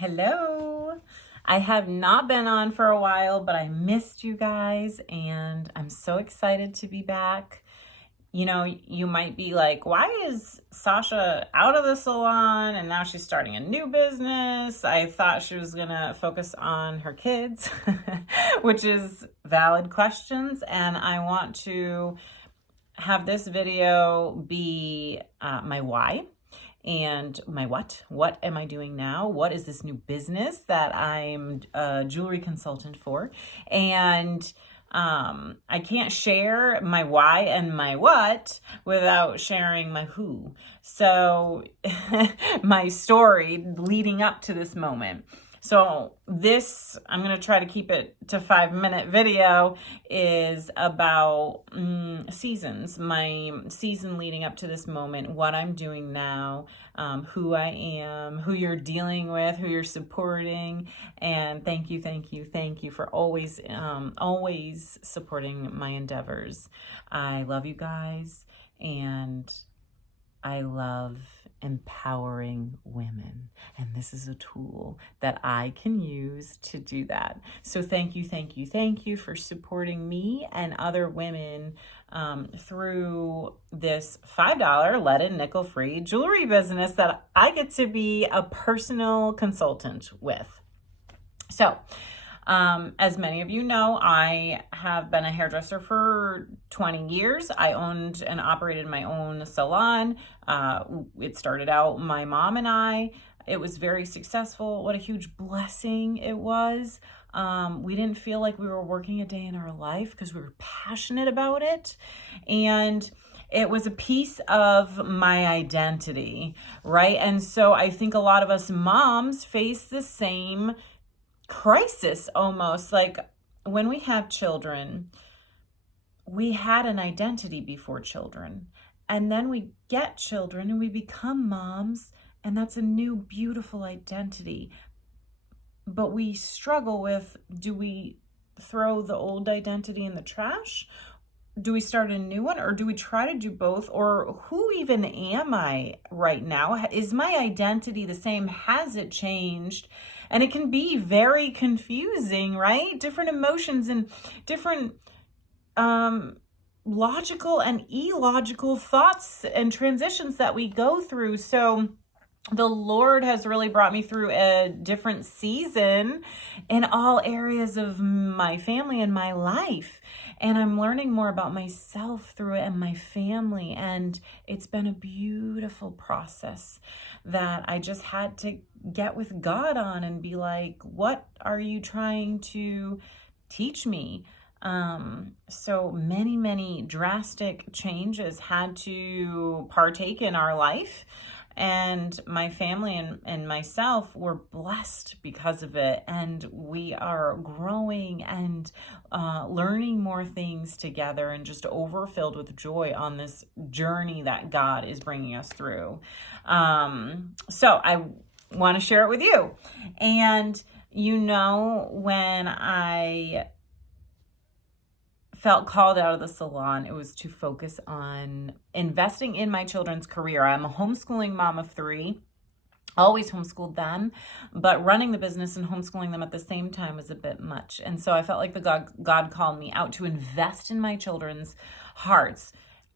Hello. I have not been on for a while, but I missed you guys and I'm so excited to be back. You know, you might be like, why is Sasha out of the salon and now she's starting a new business? I thought she was going to focus on her kids, which is valid questions. And I want to have this video be my why and my what. What am I doing now? What is this new business that I'm a jewelry consultant for? And I can't share my why and my what without sharing my who. So my story leading up to this moment. So this, I'm going to try to keep it to 5-minute video, is about seasons, my season leading up to this moment, what I'm doing now, who I am, who you're dealing with, who you're supporting. And thank you for always supporting my endeavors. I love you guys, and I love empowering women. And this is a tool that I can use to do that. So thank you for supporting me and other women through this $5 lead-in nickel-free jewelry business that I get to be a personal consultant with. So, as many of you know, I have been a hairdresser for 20 years. I owned and operated my own salon. It started out my mom and I. It was very successful. What a huge blessing it was. We didn't feel like we were working a day in our life because we were passionate about it. And it was a piece of my identity, right? And so I think a lot of us moms face the same crisis almost. Like when we have children, we had an identity before children, and then we get children and we become moms, and that's a new beautiful identity. But we struggle with, do we throw the old identity in the trash? Do we start a new one, or do we try to do both? Or who even am I right now? Is my identity the same? Has it changed? And it can be very confusing, right? Different emotions and different logical and illogical thoughts and transitions that we go through. So the Lord has really brought me through a different season in all areas of my family and my life. And I'm learning more about myself through it and my family. And it's been a beautiful process that I just had to get with God on and be like, what are you trying to teach me? So many drastic changes had to partake in our life. And my family and myself were blessed because of it. And we are growing and learning more things together and just overfilled with joy on this journey that God is bringing us through. So I want to share it with you. And you know, when I felt called out of the salon, it was to focus on investing in my children's career. I'm a homeschooling mom of 3, always homeschooled them, but running the business and homeschooling them at the same time was a bit much. And so I felt like God called me out to invest in my children's hearts.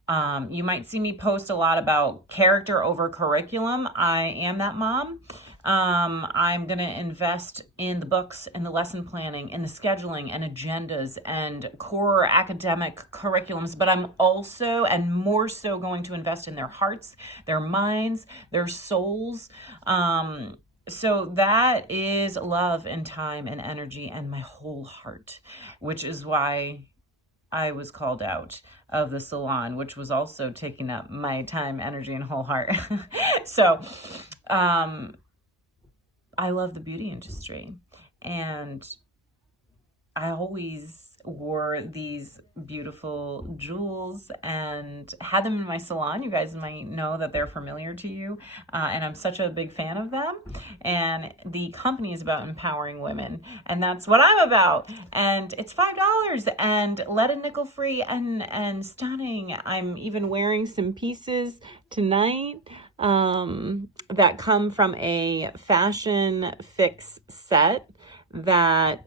You might see me post a lot about character over curriculum. I am that mom. I'm going to invest in the books and the lesson planning and the scheduling and agendas and core academic curriculums, but I'm also and more so going to invest in their hearts, their minds, their souls. So that is love and time and energy and my whole heart, which is why I was called out of the salon, which was also taking up my time, energy, and whole heart. So, I love the beauty industry, and I always wore these beautiful jewels and had them in my salon. You guys might know that they're familiar to you, and I'm such a big fan of them. And the company is about empowering women, and that's what I'm about. And it's $5 and lead-in nickel-free and stunning. I'm even wearing some pieces tonight that come from a Fashion Fix set that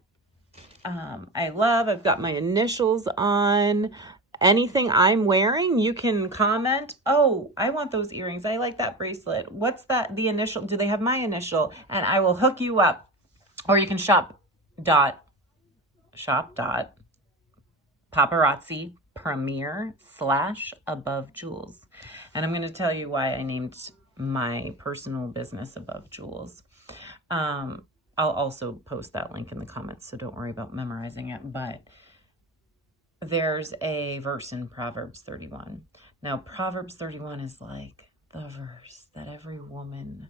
I love. I've got my initials on. Anything I'm wearing, you can comment, oh, I want those earrings. I like that bracelet. What's that? The initial, do they have my initial? And I will hook you up. Or you can shop paparazzi premier / Above Jewels. And I'm going to tell you why I named my personal business Above Jewels. I'll also post that link in the comments, so don't worry about memorizing it. But there's a verse in Proverbs 31. Now, Proverbs 31 is like the verse that every woman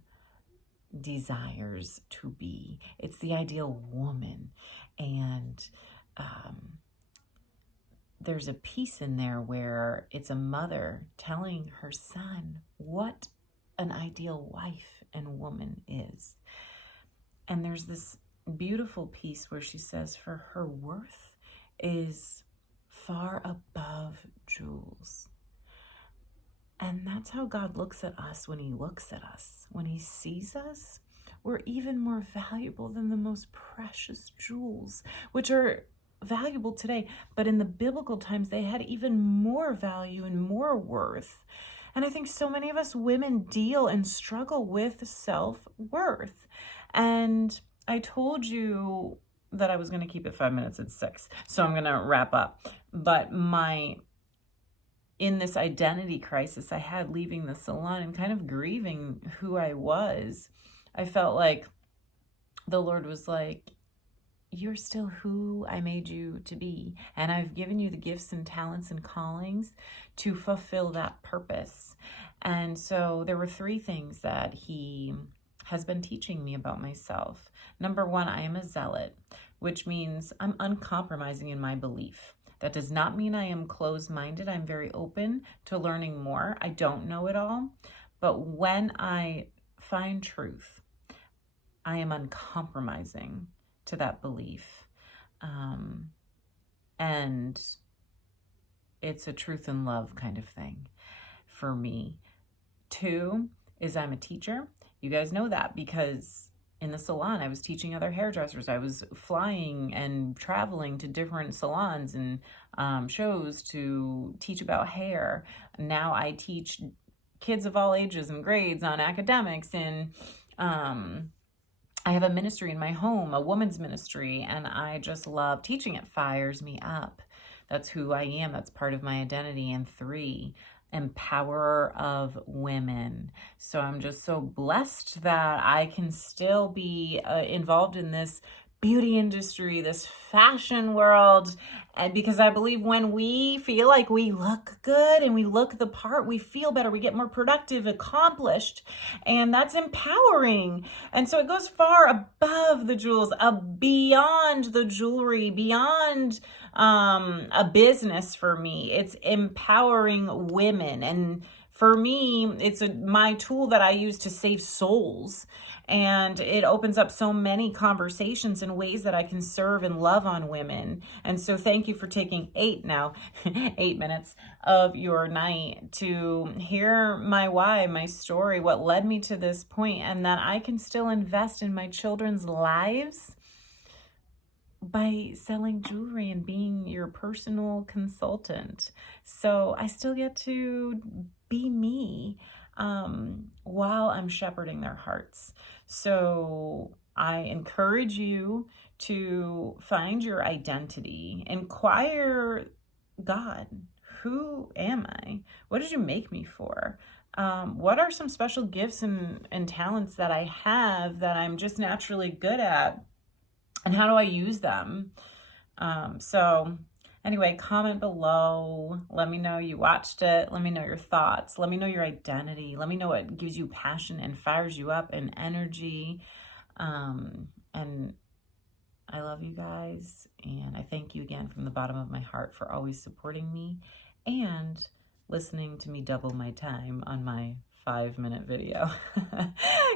desires to be. It's the ideal woman. And there's a piece in there where it's a mother telling her son what an ideal wife and woman is. And there's this beautiful piece where she says, for her worth is far above jewels. And that's how God looks at us when he looks at us. When he sees us, we're even more valuable than the most precious jewels, which are valuable today. But in the biblical times, they had even more value and more worth. And I think so many of us women deal and struggle with self-worth. And I told you that I was going to keep it 5 minutes at 6. So I'm going to wrap up. But in this identity crisis I had leaving the salon and kind of grieving who I was, I felt like the Lord was like, you're still who I made you to be. And I've given you the gifts and talents and callings to fulfill that purpose. And so there were 3 things that he has been teaching me about myself. Number 1, I am a zealot, which means I'm uncompromising in my belief. That does not mean I am closed-minded. I'm very open to learning more. I don't know it all. But when I find truth, I am uncompromising to that belief. And it's a truth and love kind of thing for me. 2 is I'm a teacher. You guys know that because in the salon, I was teaching other hairdressers. I was flying and traveling to different salons and shows to teach about hair. Now I teach kids of all ages and grades on academics, and I have a ministry in my home, a women's ministry, and I just love teaching. It fires me up. That's who I am. That's part of my identity. And 3, empowerer of women. So I'm just so blessed that I can still be involved in this beauty industry, this fashion world. And because I believe when we feel like we look good and we look the part, we feel better, we get more productive, accomplished, and that's empowering. And so it goes far above the jewels, beyond the jewelry, beyond a business for me. It's empowering women. And for me, it's my tool that I use to save souls. And it opens up so many conversations and ways that I can serve and love on women. And so thank you for taking 8 minutes of your night to hear my why, my story, what led me to this point, and that I can still invest in my children's lives by selling jewelry and being your personal consultant. So I still get to be me while I'm shepherding their hearts. So I encourage you to find your identity. Inquire God, who am I? What did you make me for? What are some special gifts and talents that I have that I'm just naturally good at? And how do I use them? So anyway, comment below. Let me know you watched it. Let me know your thoughts. Let me know your identity. Let me know what gives you passion and fires you up and energy. And I love you guys. And I thank you again from the bottom of my heart for always supporting me and listening to me double my time on my 5-minute video.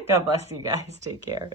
God bless you guys. Take care.